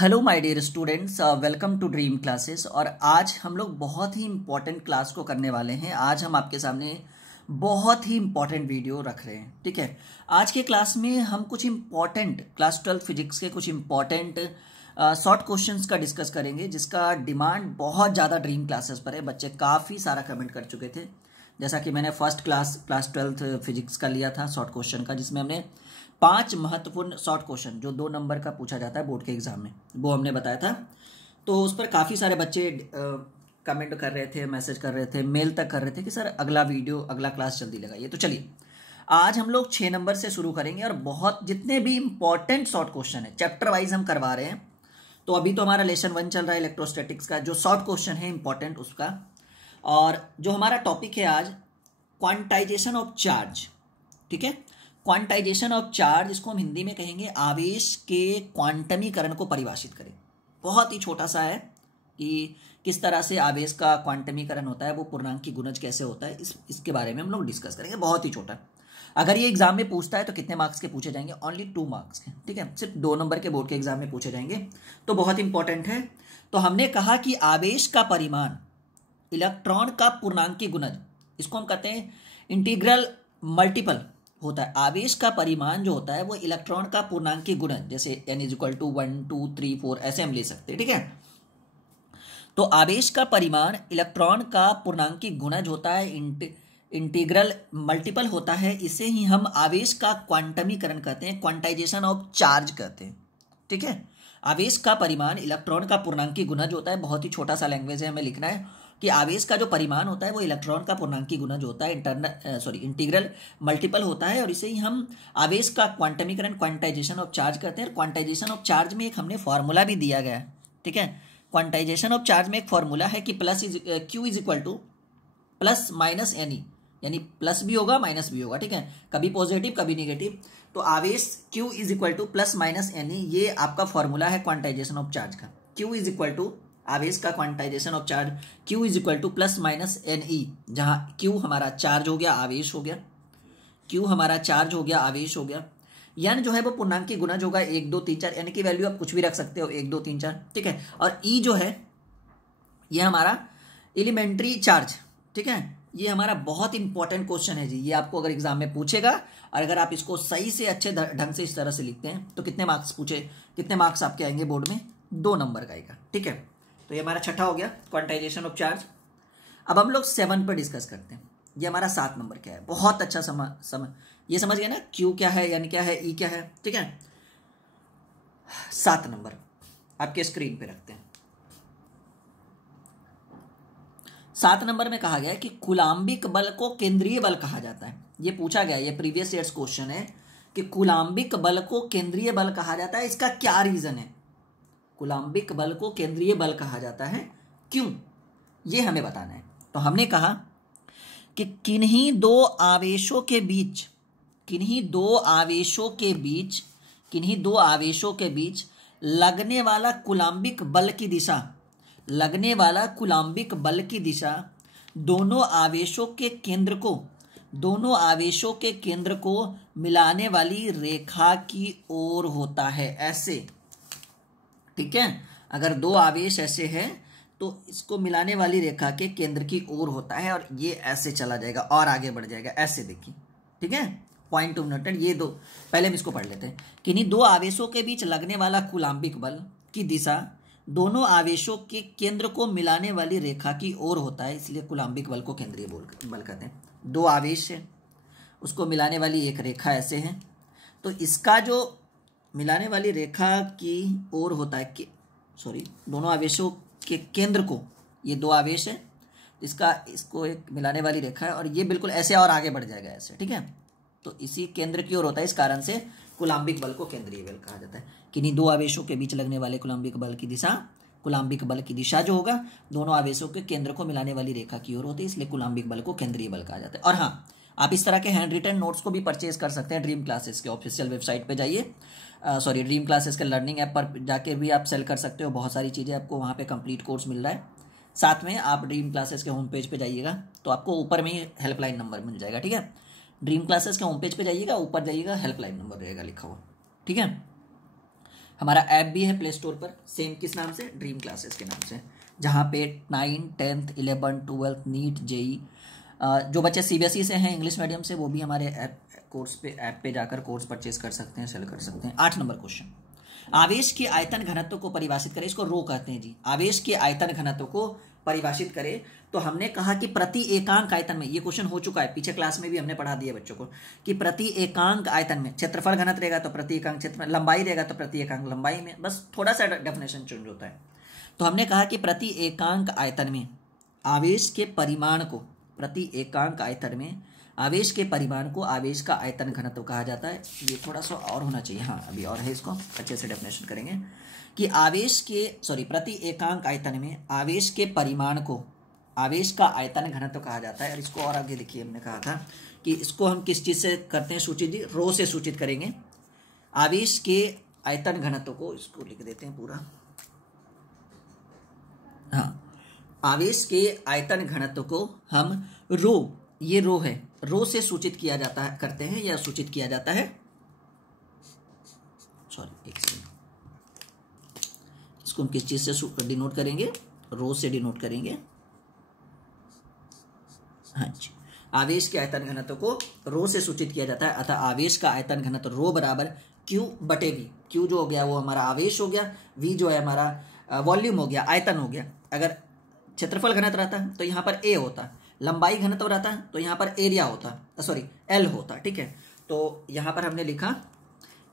Hello my dear students, welcome to dream classes. और आज हम लोग बहुत ही इम्पॉर्टेंट क्लास को करने वाले हैं। आज हम आपके सामने बहुत ही इम्पॉर्टेंट वीडियो रख रहे हैं। ठीक है, आज के क्लास में हम कुछ इम्पॉर्टेंट क्लास 12 फिजिक्स के कुछ इम्पॉर्टेंट शॉर्ट क्वेश्चंस का डिस्कस करेंगे, जिसका डिमांड बहुत ज़्यादा ड्रीम क्लासेस पर है। बच्चे काफ़ी सारा कमेंट कर चुके थे। जैसा कि मैंने फर्स्ट क्लास 12 फिजिक्स का लिया था शॉर्ट क्वेश्चन का, जिसमें हमने 5 महत्वपूर्ण शॉर्ट क्वेश्चन जो 2 नंबर का पूछा जाता है बोर्ड के एग्जाम में, वो हमने बताया था। तो उस पर काफ़ी सारे बच्चे कमेंट कर रहे थे, मैसेज कर रहे थे, मेल तक कर रहे थे कि सर अगला वीडियो, अगला क्लास जल्दी लगाइए। तो चलिए आज हम लोग 6 नंबर से शुरू करेंगे और बहुत जितने भी इंपॉर्टेंट शॉर्ट क्वेश्चन है चैप्टर वाइज हम करवा रहे हैं। तो अभी तो हमारा लेसन 1 चल रहा है इलेक्ट्रोस्टैटिक्स का, जो शॉर्ट क्वेश्चन है इंपॉर्टेंट उसका। और जो हमारा टॉपिक है आज, क्वांटाइजेशन ऑफ चार्ज। ठीक है, क्वांटाइजेशन ऑफ चार्ज, इसको हम हिंदी में कहेंगे आवेश के क्वांटमीकरण को परिभाषित करें। बहुत ही छोटा सा है कि किस तरह से आवेश का क्वांटमीकरण होता है, वो पूर्णांक की गुणज कैसे होता है, इसके बारे में हम लोग डिस्कस करेंगे। बहुत ही छोटा। अगर ये एग्जाम में पूछता है तो कितने मार्क्स के पूछे जाएंगे? ओनली 2 मार्क्स के। ठीक है, सिर्फ 2 नंबर के बोर्ड के एग्जाम में पूछे जाएंगे, तो बहुत इंपॉर्टेंट है। तो हमने कहा कि आवेश का परिमाण इलेक्ट्रॉन का पूर्णांकी गुणज, इसको हम कहते हैं इंटीग्रल मल्टीपल होता है। आवेश का परिमाण जो होता है वो इलेक्ट्रॉन का पूर्णांकी गुणज, जैसे n = 1 2 3 4 ऐसे हम ले सकते हैं। ठीक है, तो आवेश का परिमाण इलेक्ट्रॉन का पूर्णांकी गुणज होता है, इंटीग्रल मल्टीपल होता है। इसे ही हम आवेश का क्वांटमीकरण कहते हैं, क्वांटाइजेशन ऑफ चार्ज कहते हैं। ठीक है, आवेश का परिमाण इलेक्ट्रॉन का पूर्णांकी गुणज होता है। बहुत ही छोटा सा लैंग्वेज है, हमें लिखना है कि आवेश का जो परिमाण होता है वो इलेक्ट्रॉन का पूर्णांकी गुणज होता है, इंटीग्रल मल्टीपल होता है। और इसे ही हम आवेश का क्वांटमीकरण, क्वांटाइजेशन ऑफ चार्ज कहते हैं। क्वांटाइजेशन ऑफ चार्ज में एक हमने फॉर्मूला भी दिया गया है। ठीक है, क्वांटाइजेशन ऑफ चार्ज में एक फॉर्मूला है कि Q = प्लस माइनस एनी, यानी प्लस भी होगा माइनस भी होगा। ठीक है, कभी पॉजिटिव कभी निगेटिव। तो आवेश Q = प्लस माइनस एनी, ये आपका फॉर्मूला है क्वांटाइजेशन ऑफ चार्ज का। Q = आवेश का quantization of charge, Q = plus minus NE, जहां Q हमारा चार्ज हो गया, आवेश हो गया। Q हमारा चार्ज हो गया, आवेश हो गया। N जो है वो पूर्णांकी गुणज होगा 1 2 3 4। N की वैल्यू आप कुछ भी रख सकते हो, 1 2 3 4। ठीक है, और E जो है ये हमारा एलिमेंट्री चार्ज। ठीक है, ये हमारा बहुत इंपॉर्टेंट क्वेश्चन है जी। ये आपको अगर एग्जाम में पूछेगा और अगर आप इसको सही से अच्छे ढंग से इस तरह से लिखते हैं तो कितने मार्क्स आपके आएंगे बोर्ड में? 2 नंबर का आएगा। ठीक है, तो ये हमारा छठा हो गया क्वांटाइजेशन ऑफ चार्ज। अब हम लोग 7 पर डिस्कस करते हैं। ये हमारा 7 नंबर क्या है, बहुत अच्छा ये समझ गया ना, Q क्या है, N क्या है, E क्या है। ठीक है, 7 नंबर आपके स्क्रीन पे रखते हैं। 7 नंबर में कहा गया है कि कूलाम्बिक बल को केंद्रीय बल कहा जाता है। ये पूछा गया, ये प्रीवियस ईयर्स क्वेश्चन है कि कूलाम्बिक बल को केंद्रीय बल कहा जाता है, इसका क्या रीजन है? कूलाम्बिक बल को केंद्रीय बल कहा जाता है, क्यों, ये हमें बताना है। तो हमने कहा कि किन्हीं दो आवेशों के बीच लगने वाला कूलाम्बिक बल की दिशा दोनों आवेशों के केंद्र को मिलाने वाली रेखा की ओर होता है, ऐसे। ठीक है, अगर 2 आवेश ऐसे हैं तो इसको मिलाने वाली रेखा के केंद्र की ओर होता है और ये ऐसे चला जाएगा और आगे बढ़ जाएगा, ऐसे देखिए। ठीक है, पॉइंट ऑफ नोटेड ये 2, पहले हम इसको पढ़ लेते हैं। किन्हीं 2 आवेशों के बीच लगने वाला कूलाम्बिक बल की दिशा दोनों आवेशों के केंद्र को मिलाने वाली रेखा की ओर होता है, इसलिए कूलाम्बिक बल को केंद्रीय बल कहते हैं। 2 आवेश है, उसको मिलाने वाली एक रेखा ऐसे है, तो इसका जो मिलाने वाली रेखा की ओर होता है कि दोनों आवेशों के केंद्र को, ये 2 आवेश है, इसको एक मिलाने वाली रेखा है और ये बिल्कुल ऐसे और आगे बढ़ जाएगा ऐसे। ठीक है, तो इसी केंद्र की ओर होता है, इस कारण से कूलाम्बिक बल को केंद्रीय बल कहा जाता है। किन्हीं 2 आवेशों के बीच लगने वाले कूलाम्बिक बल की दिशा जो होगा दोनों आवेशों के केंद्र को मिलाने वाली रेखा की ओर होती है, इसलिए कूलाम्बिक बल को केंद्रीय बल कहा जाता है। और हाँ, आप इस तरह के हैंड रिटन नोट्स को भी परचेज कर सकते हैं। ड्रीम क्लासेस के ऑफिशियल वेबसाइट पे जाइए, ड्रीम क्लासेस के लर्निंग ऐप पर जाके भी आप सेल कर सकते हो। बहुत सारी चीज़ें आपको वहाँ पे कंप्लीट कोर्स मिल रहा है। साथ में आप ड्रीम क्लासेस के होम पेज पे जाइएगा तो आपको ऊपर में ही हेल्पलाइन नंबर मिल जाएगा। ठीक है, ड्रीम क्लासेस के होम पेज पे जाइएगा, ऊपर जाइएगा, हेल्पलाइन नंबर रहेगा लिखा हुआ। ठीक है, हमारा ऐप भी है प्ले स्टोर पर, सेम किस नाम से, ड्रीम क्लासेस के नाम से, जहाँ पे 9, 10th, 11, 12 नीट, जेई, जो बच्चे सीबीएसई से हैं इंग्लिश मीडियम से, वो भी हमारे ऐप पे जाकर कोर्स परचेज कर सकते हैं, सेल कर सकते हैं। 8 नंबर क्वेश्चन, आवेश के आयतन घनत्व को परिभाषित करें। इसको रो कहते हैं जी। आवेश के आयतन घनत्व को परिभाषित करें तो हमने कहा कि प्रति एकांक आयतन में, ये क्वेश्चन हो चुका है पीछे क्लास में भी हमने पढ़ा दिया बच्चों को, कि प्रति एकांक आयतन में क्षेत्रफल घनत्व रहेगा तो प्रति एकांक क्षेत्र, लंबाई रहेगा तो प्रति एकांक लंबाई में, बस थोड़ा सा डेफिनेशन चेंज होता है। तो हमने कहा कि प्रति एकांक आयतन में आवेश के परिमाण को, प्रति एकांक आयतन में आवेश के परिमाण को आवेश का आयतन घनत्व कहा जाता है। ये थोड़ा सा और होना चाहिए, हाँ अभी और है, इसको अच्छे से डेफिनेशन करेंगे कि प्रति एकांक आयतन में आवेश के परिमाण को आवेश का आयतन घनत्व कहा जाता है। और इसको और आगे देखिए, हमने कहा था कि इसको हम किस चीज से करते हैं सूचित जी, रो से सूचित करेंगे। आवेश के आयतन घनत्व को, इसको लिख देते हैं पूरा, हाँ, आवेश के आयतन घनत्व को हम रो, ये रो है, रो से सूचित किया जाता है, करते हैं या सूचित किया जाता है, सॉरी एक सेकंड, इसको हम किस चीज से डिनोट करेंगे, रो से डिनोट करेंगे, हाँ जी। आवेश के आयतन घनत्व को रो से सूचित किया जाता है, अतः आवेश का आयतन घनत्व रो बराबर Q बटे V। Q जो हो गया वो हमारा आवेश हो गया, V जो है हमारा वॉल्यूम हो गया, आयतन हो गया। अगर क्षेत्रफल घनत्व रहता है तो यहाँ पर A होता, लंबाई घनत्व रहता है तो यहाँ पर एरिया होता, सॉरी L होता, ठीक है। तो यहाँ पर हमने लिखा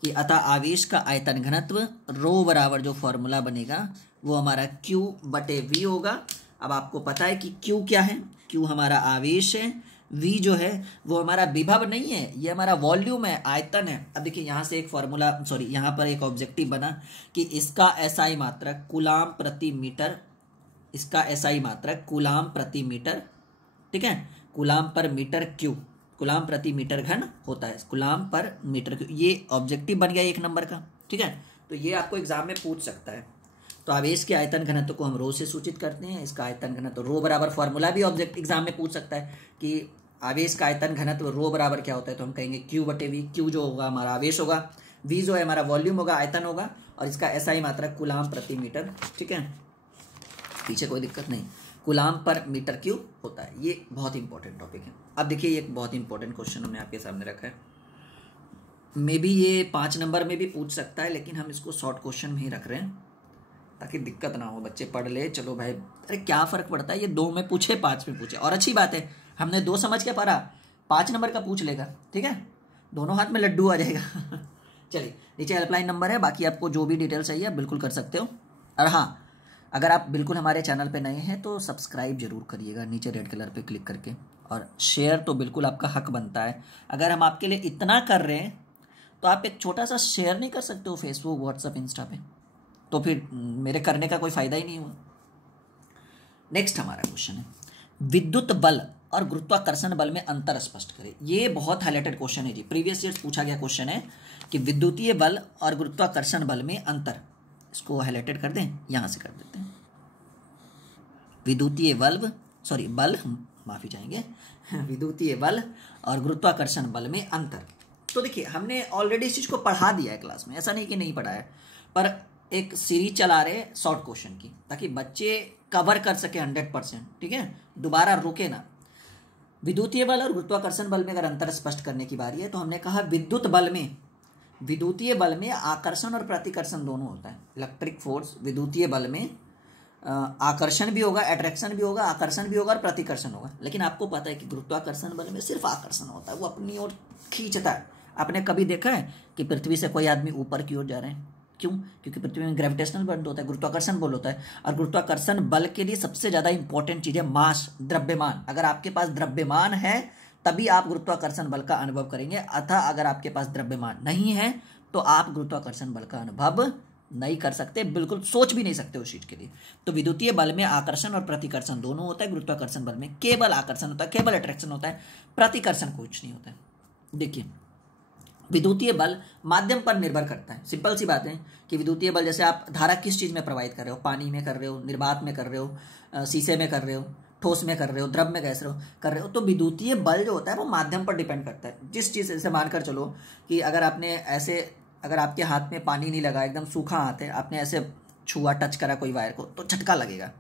कि अतः आवेश का आयतन घनत्व रो बराबर जो फॉर्मूला बनेगा वो हमारा Q बटे V होगा। अब आपको पता है कि Q क्या है, Q हमारा आवेश है, V जो है वो हमारा विभव नहीं है, ये हमारा वॉल्यूम है, आयतन है। अब देखिए यहाँ से एक फॉर्मूला, सॉरी यहाँ पर एक ऑब्जेक्टिव बना कि इसका एसआई मात्रक कूलाम प्रति मीटर, इसका एसआई मात्रक कूलाम प्रति मीटर, ठीक है, कूलाम पर मीटर क्यूब, कूलाम प्रति मीटर घन होता है, कूलाम पर मीटर क्यूब। ये ऑब्जेक्टिव बन गया 1 नंबर का, ठीक है। तो ये आपको एग्जाम में पूछ सकता है। तो आवेश के आयतन घनत्व को हम रो से सूचित करते हैं, इसका आयतन घनत्व रो बराबर, फॉर्मूला भी ऑब्जेक्ट एग्जाम में पूछ सकता है कि आवेश का आयतन घनत्व रो बराबर क्या होता है, तो हम कहेंगे Q बटे V। Q जो होगा हमारा आवेश होगा, V जो है हमारा वॉल्यूम होगा, आयतन होगा, और इसका एसआई मात्रक कूलाम प्रति मीटर, ठीक है, पीछे कोई दिक्कत नहीं, कूलाम पर मीटर क्यूब होता है। ये बहुत इंपॉर्टेंट टॉपिक है। अब देखिए एक बहुत इंपॉर्टेंट क्वेश्चन हमने आपके सामने रखा है, मे बी ये 5 नंबर में भी पूछ सकता है, लेकिन हम इसको शॉर्ट क्वेश्चन में ही रख रहे हैं ताकि दिक्कत ना हो, बच्चे पढ़ ले, चलो भाई, अरे क्या फ़र्क पड़ता है, ये 2 में पूछे 5 में पूछे, और अच्छी बात है हमने 2 समझ के पढ़ा, 5 नंबर का पूछ लेगा, ठीक है, दोनों हाथ में लड्डू आ जाएगा। चलिए नीचे हेल्पलाइन नंबर है, बाकी आपको जो भी डिटेल चाहिए आप बिल्कुल कर सकते हो। और हाँ, अगर आप बिल्कुल हमारे चैनल पे नए हैं तो सब्सक्राइब जरूर करिएगा नीचे रेड कलर पे क्लिक करके, और शेयर तो बिल्कुल आपका हक बनता है। अगर हम आपके लिए इतना कर रहे हैं तो आप एक छोटा सा शेयर नहीं कर सकते हो फेसबुक, व्हाट्सएप, इंस्टा पे, तो फिर मेरे करने का कोई फायदा ही नहीं हुआ। नेक्स्ट हमारा क्वेश्चन है, विद्युत बल और गुरुत्वाकर्षण बल में अंतर स्पष्ट करें। ये बहुत हाईलाइटेड क्वेश्चन है जी, प्रीवियस ईयर पूछा गया क्वेश्चन है कि विद्युतीय बल और गुरुत्वाकर्षण बल में अंतर, इसको हाईलाइटेड कर दें, यहां से कर देते हैं, विद्युतीय बल, माफी चाहेंगे, विद्युतीय बल और गुरुत्वाकर्षण बल में अंतर। तो देखिए हमने ऑलरेडी इस चीज को पढ़ा दिया है क्लास में, ऐसा नहीं कि नहीं पढ़ा है, पर एक सीरीज चला रहे शॉर्ट क्वेश्चन की ताकि बच्चे कवर कर सके 100%, ठीक है, दोबारा रुके ना। विद्युतीय बल और गुरुत्वाकर्षण बल में अगर अंतर स्पष्ट करने की बारी है तो हमने कहा विद्युतीय बल में आकर्षण और प्रतिकर्षण दोनों होता है। इलेक्ट्रिक फोर्स, विद्युतीय बल में आकर्षण भी होगा, अट्रैक्शन भी होगा, आकर्षण भी होगा और प्रतिकर्षण होगा। लेकिन आपको पता है कि गुरुत्वाकर्षण बल में सिर्फ आकर्षण होता है, वो अपनी ओर खींचता है। आपने कभी देखा है कि पृथ्वी से कोई आदमी ऊपर की ओर जा रहे हैं? क्यों? क्योंकि पृथ्वी में ग्रेविटेशनल बल होता है, गुरुत्वाकर्षण बल होता है। और गुरुत्वाकर्षण बल के लिए सबसे ज्यादा इंपॉर्टेंट चीज है मास, द्रव्यमान। अगर आपके पास द्रव्यमान है तभी आप गुरुत्वाकर्षण बल का अनुभव करेंगे, अतः अगर आपके पास द्रव्यमान नहीं है तो आप गुरुत्वाकर्षण बल का अनुभव नहीं कर सकते, बिल्कुल सोच भी नहीं सकते उस चीज के लिए। तो विद्युतीय बल में आकर्षण और प्रतिकर्षण दोनों होता है, गुरुत्वाकर्षण बल में केवल आकर्षण होता है, केवल अट्रैक्शन होता है, प्रतिकर्षण कुछ नहीं होता है। देखिए विद्युतीय बल माध्यम पर निर्भर करता है। सिंपल सी बात है कि विद्युतीय बल, जैसे आप धारा किस चीज में प्रवाहित कर रहे हो, पानी में कर रहे हो, निर्वात में कर रहे हो, शीशे में कर रहे हो, ठोस में कर रहे हो, द्रव में गैस कर रहे हो, तो विद्युतीय बल जो होता है वो माध्यम पर डिपेंड करता है। जिस चीज से मानकर चलो कि अगर आपने ऐसे अगर आपके हाथ में पानी नहीं लगा, एकदम सूखा हाथ है, आपने ऐसे छुआ, टच करा कोई वायर को, तो झटका लगेगा।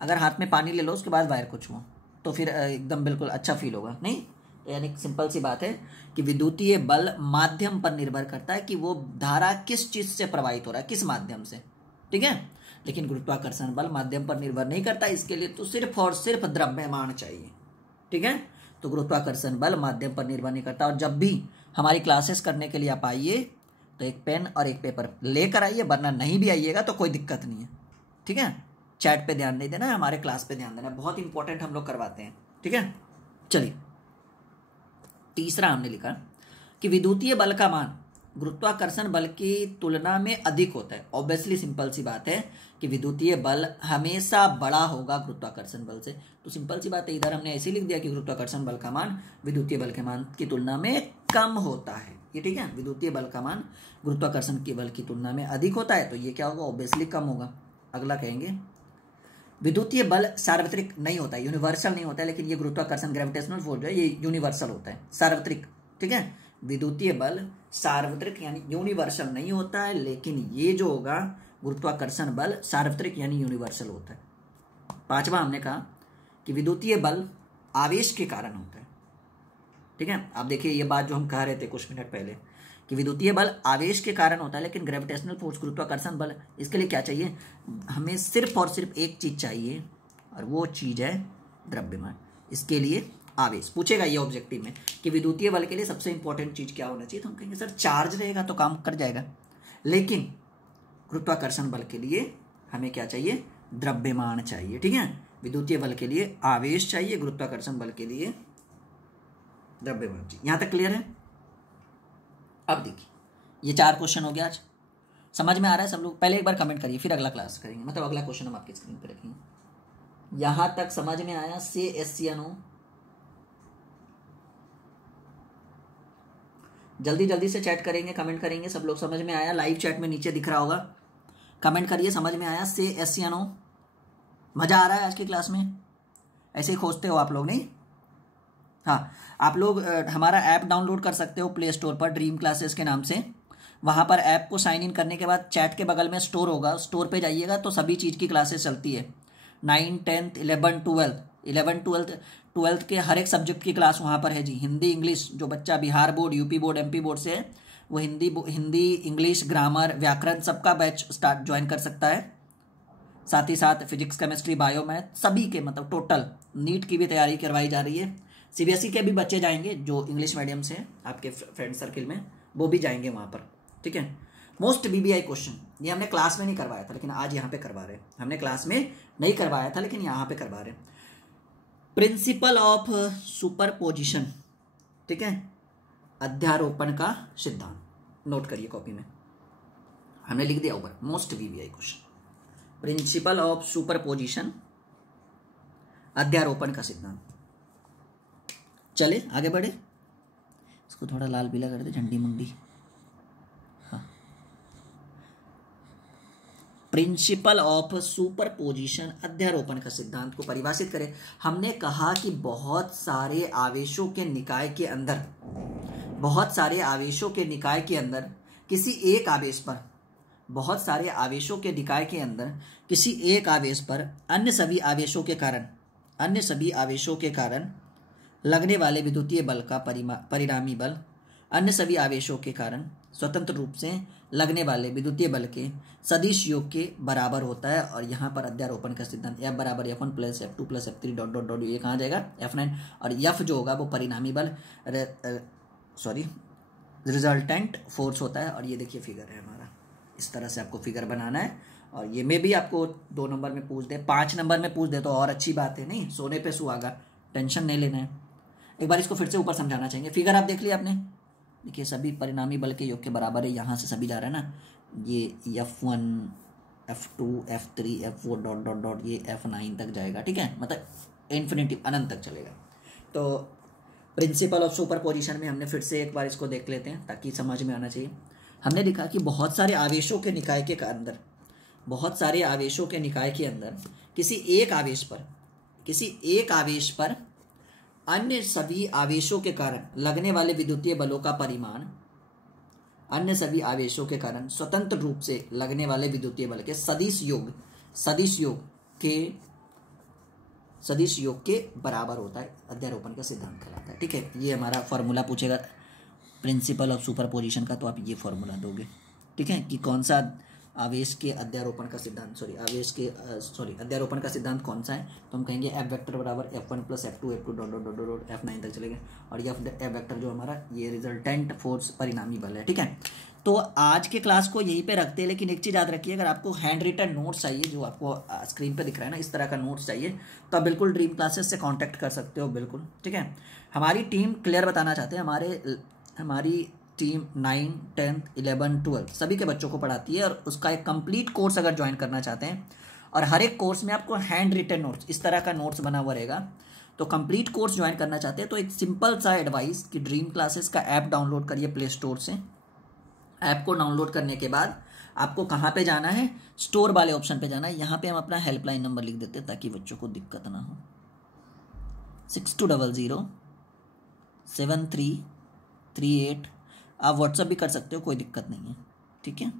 अगर हाथ में पानी ले लो उसके बाद वायर को छुओ तो फिर एकदम बिल्कुल अच्छा फील होगा, नहीं? यानी सिंपल सी बात है कि विद्युतीय बल माध्यम पर निर्भर करता है कि वो धारा किस चीज से प्रवाहित हो रहा है, किस माध्यम से, ठीक है। लेकिन गुरुत्वाकर्षण बल माध्यम पर निर्भर नहीं करता, इसके लिए तो सिर्फ और सिर्फ द्रव्यमान चाहिए, ठीक है। तो गुरुत्वाकर्षण बल माध्यम पर निर्भर नहीं करता। और जब भी हमारी क्लासेस करने के लिए आप आइए तो एक पेन और एक पेपर लेकर आइए, वरना नहीं भी आइएगा तो कोई दिक्कत नहीं है, ठीक है। चैट पे ध्यान नहीं देना है, हमारे क्लास पे ध्यान देना है, बहुत इंपॉर्टेंट हम लोग करवाते हैं, ठीक है। चलिए, तीसरा हमने लिखा कि विद्युतीय बल का मान गुरुत्वाकर्षण बल की तुलना में अधिक होता है। ऑब्वियसली सिंपल सी बात है कि विद्युतीय बल हमेशा बड़ा होगा गुरुत्वाकर्षण बल से। तो सिंपल सी बात है, इधर हमने ऐसे लिख दिया कि गुरुत्वाकर्षण बल का मान विद्युतीय बल के मान की तुलना में कम होता है, ये ठीक है। विद्युतीय बल का मान गुरुत्वाकर्षण के बल की तुलना में अधिक होता है, तो ये क्या होगा, ऑब्वियसली कम होगा। अगला कहेंगे विद्युतीय बल सार्वत्रिक नहीं होता है, यूनिवर्सल नहीं होता है, लेकिन ये गुरुत्वाकर्षण ग्रेविटेशनल फोर्स जो है ये यूनिवर्सल होता है, सार्वत्रिक, ठीक है। विद्युतीय बल सार्वत्रिक यानी यूनिवर्सल नहीं होता है, लेकिन ये जो होगा गुरुत्वाकर्षण बल सार्वत्रिक यानी यूनिवर्सल होता है। पांचवा हमने कहा कि विद्युतीय बल आवेश के कारण होता है, ठीक है। आप देखिए ये बात जो हम कह रहे थे कुछ मिनट पहले कि विद्युतीय बल आवेश के कारण होता है, लेकिन ग्रेविटेशनल फोर्स गुरुत्वाकर्षण बल, इसके लिए क्या चाहिए, हमें सिर्फ और सिर्फ एक चीज चाहिए और वो चीज है द्रव्यमान। इसके लिए आवेश पूछेगा ये ऑब्जेक्टिव में कि विद्युतीय बल के लिए सबसे इंपॉर्टेंट चीज क्या होना चाहिए, तो हम कहेंगे सर चार्ज रहेगा तो काम कर जाएगा। लेकिन गुरुत्वाकर्षण बल के लिए हमें क्या चाहिए, द्रव्यमान चाहिए, ठीक है। विद्युतीय बल के लिए आवेश चाहिए, गुरुत्वाकर्षण बल के लिए द्रव्यमान चाहिए। यहां तक क्लियर है? अब देखिए ये 4 क्वेश्चन हो गया आज, समझ में आ रहा है सब लोग? पहले एक बार कमेंट करिए, फिर अगला क्लास करेंगे, मतलब अगला क्वेश्चन हम आपकी स्क्रीन पे रखेंगे। यहां तक समझ में आया? से एस या नो? जल्दी जल्दी से चैट करेंगे, कमेंट करेंगे सब लोग। समझ में आया? लाइव चैट में नीचे दिख रहा होगा, कमेंट करिए समझ में आया, से एस या नो। मजा आ रहा है आज की क्लास में? ऐसे ही खोजते हो आप लोग, नहीं? हाँ, आप लोग हमारा ऐप डाउनलोड कर सकते हो प्ले स्टोर पर, ड्रीम क्लासेस के नाम से। वहां पर ऐप को साइन इन करने के बाद चैट के बगल में स्टोर होगा, स्टोर पे जाइएगा तो सभी चीज़ की क्लासेस चलती है। 9, 10, 11, 12 12th के हर एक सब्जेक्ट की क्लास वहाँ पर है जी। हिंदी इंग्लिश, जो बच्चा Bihar board, UP board, MP board से है वो हिंदी इंग्लिश ग्रामर व्याकरण सबका बैच स्टार्ट ज्वाइन कर सकता है। साथ ही साथ फिजिक्स केमिस्ट्री बायो मैथ सभी के, मतलब टोटल नीट की भी तैयारी करवाई जा रही है। सीबीएसई के भी बच्चे जाएंगे जो इंग्लिश मीडियम से हैं आपके फ्रेंड सर्किल में, वो भी जाएंगे वहाँ पर, ठीक है। मोस्ट बीबीआई क्वेश्चन ये हमने क्लास में नहीं करवाया था, लेकिन आज यहाँ पे करवा रहे हैं। हमने क्लास में नहीं करवाया था, लेकिन यहाँ पे करवा रहे हैं। प्रिंसिपल ऑफ सुपरपोजिशन, ठीक है, अध्यारोपण का सिद्धांत, नोट करिए कॉपी में, हमने लिख दिया ऊपर, most VVI question. Principle of superposition, अध्यारोपण का सिद्धांत। चले आगे बढ़े, इसको थोड़ा लाल पीला कर दे, झंडी मुंडी। हाँ, प्रिंसिपल ऑफ सुपरपोजिशन, अध्यारोपण का सिद्धांत को परिभाषित करें। हमने कहा कि बहुत सारे आवेशों के निकाय के अंदर, बहुत सारे आवेशों के निकाय के अंदर किसी एक आवेश पर, बहुत सारे आवेशों के निकाय के अंदर किसी एक आवेश पर अन्य सभी आवेशों के कारण, अन्य सभी आवेशों के कारण लगने वाले विद्युतीय बल का परिणामी बल अन्य सभी आवेशों के कारण स्वतंत्र रूप से लगने वाले विद्युतीय बल के सदिश योग के बराबर होता है। और यहाँ पर अध्यारोपण का सिद्धांत F बराबर F1 + F2 + F3 dot dot dot, ये कहाँ जाएगा, F9। और F जो होगा वो परिणामी बल, रिजल्टेंट फोर्स होता है। और ये देखिए फिगर है हमारा, इस तरह से आपको फिगर बनाना है। और ये में भी आपको 2 नंबर में पूछ दे, 5 नंबर में पूछ दे तो और अच्छी बात है, नहीं सोने पे सुहागा, टेंशन नहीं लेना है। एक बार इसको फिर से ऊपर समझाना चाहेंगे। फिगर आप देख लिया आपने, देखिए सभी परिणामी बल के योग के बराबर है, यहाँ से सभी जा रहा है ना, ये F1 F2 F3 F4 dot dot dot, ये F9 तक जाएगा, ठीक है, मतलब इन्फिनिटी अनंत तक चलेगा। तो प्रिंसिपल ऑफ सुपरपोजिशन में हमने फिर से एक बार इसको देख लेते हैं ताकि समझ में आना चाहिए। हमने लिखा कि बहुत सारे आवेशों के निकाय के अंदर, बहुत सारे आवेशों के निकाय के अंदर किसी एक आवेश पर अन्य सभी आवेशों के कारण लगने वाले विद्युतीय बलों का परिमाण अन्य सभी आवेशों के कारण स्वतंत्र रूप से लगने वाले विद्युतीय बल के सदिश योग के बराबर होता है, अध्यारोपण का सिद्धांत कहलाता है। ठीक है, ये हमारा फॉर्मूला पूछेगा प्रिंसिपल ऑफ सुपरपोजिशन का, तो आप ये फॉर्मूला दोगे। ठीक है, कि कौन सा आवेश के अध्यारोपण का सिद्धांत अध्यारोपण का सिद्धांत कौन सा है, तो हम कहेंगे एफ वेक्टर बराबर F1 + F2 dot dot dot dot F9 तक चलेंगे। और ये एफ वेक्टर जो हमारा ये रिजल्टेंट फोर्स परिणामी बल है। ठीक है, तो आज के क्लास को यहीं पे रखते हैं, लेकिन एक चीज़ याद रखिए, अगर आपको हैंड रिटन नोट्स चाहिए, जो आपको स्क्रीन पे दिख रहा है ना, इस तरह का नोट्स चाहिए, तो आप बिल्कुल ड्रीम क्लासेस से कांटेक्ट कर सकते हो, बिल्कुल। ठीक है, हमारी टीम क्लियर बताना चाहते हैं, हमारी टीम 9, 10, 11, 12 सभी के बच्चों को पढ़ाती है, और उसका एक कंप्लीट कोर्स अगर ज्वाइन करना चाहते हैं, और हर एक कोर्स में आपको हैंड रिटन नोट्स इस तरह का नोट्स बना हुआ रहेगा, तो कंप्लीट कोर्स ज्वाइन करना चाहते हैं तो एक सिंपल सा एडवाइस कि ड्रीम क्लासेस का ऐप डाउनलोड करिए प्ले स्टोर से। ऐप को डाउनलोड करने के बाद आपको कहाँ पे जाना है, स्टोर वाले ऑप्शन पे जाना है। यहाँ पे हम अपना हेल्पलाइन नंबर लिख देते हैं ताकि बच्चों को दिक्कत ना हो। 62007338। आप व्हाट्सएप भी कर सकते हो, कोई दिक्कत नहीं है। ठीक है,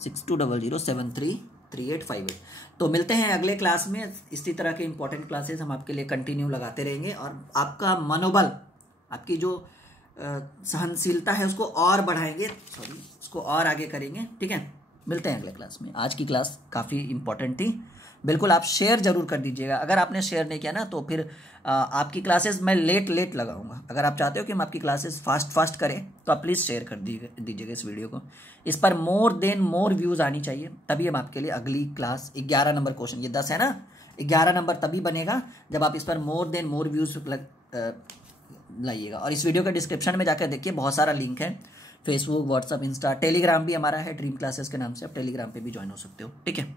6200733858। तो मिलते हैं अगले क्लास में। इसी तरह के इंपॉर्टेंट क्लासेस हम आपके लिए कंटिन्यू लगाते रहेंगे, और आपका मनोबल, आपकी जो सहनशीलता है उसको और बढ़ाएंगे, उसको और आगे करेंगे। ठीक है, मिलते हैं अगले क्लास में। आज की क्लास काफ़ी इंपॉर्टेंट थी, बिल्कुल आप शेयर जरूर कर दीजिएगा। अगर आपने शेयर नहीं किया ना, तो फिर आपकी क्लासेस मैं लेट लगाऊंगा। अगर आप चाहते हो कि हम आपकी क्लासेस फास्ट करें, तो आप प्लीज़ शेयर कर दीजिएगा इस वीडियो को। इस पर मोर व्यूज़ आनी चाहिए, तभी हम आपके लिए अगली क्लास 11 नंबर क्वेश्चन, ये 10 है ना, 11 नंबर तभी बनेगा जब आप इस पर मोर व्यूज़ लाइएगा। और इस वीडियो के डिस्क्रिप्शन में जाकर देखिए, बहुत सारा लिंक है, फेसबुक, व्हाट्सअप, इंस्टा, टेलीग्राम भी हमारा है ड्रीम क्लासेस के नाम से, आप टेलीग्राम पे भी ज्वाइन हो सकते हो। ठीक है।